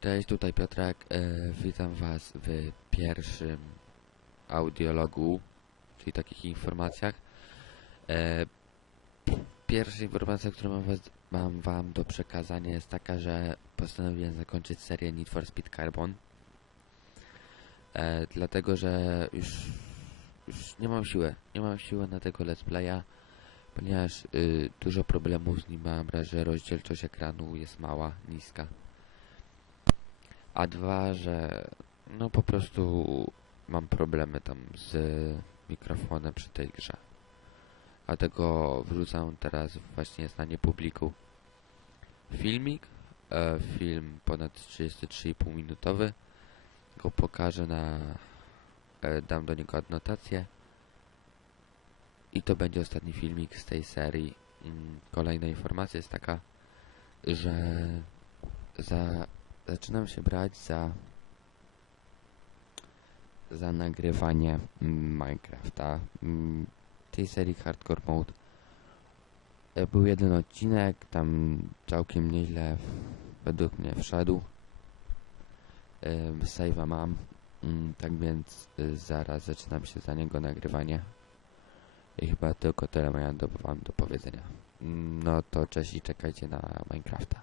Cześć, tutaj Piotrek. E, witam Was w pierwszym audiologu, czyli takich informacjach. E, pierwsza informacja, którą mam, was, mam Wam do przekazania jest taka, że postanowiłem zakończyć serię Need for Speed Carbon. E, dlatego, że już, już nie mam siły. Nie mam siły na tego let's playa, ponieważ y, dużo problemów z nim mam, że rozdzielczość ekranu jest mała, niska a dwa, że no po prostu mam problemy tam z mikrofonem przy tej grze. Dlatego wrzucam teraz właśnie na niepubliku filmik, e, film ponad 33,5 minutowy. Go pokażę na, e, dam do niego adnotację. I to będzie ostatni filmik z tej serii. Mm, Kolejna informacja jest taka, że za zaczynam się brać za za nagrywanie mm, Minecrafta. Mm, tej serii Hardcore Mode E, był jeden odcinek tam całkiem nieźle według mnie wszedł. Em, save'a mam mm, tak więc y, zaraz zaczynam się za niego nagrywanie. I chyba tylko tyle miałem do, wam do powiedzenia. No to cześć i czekajcie na Minecrafta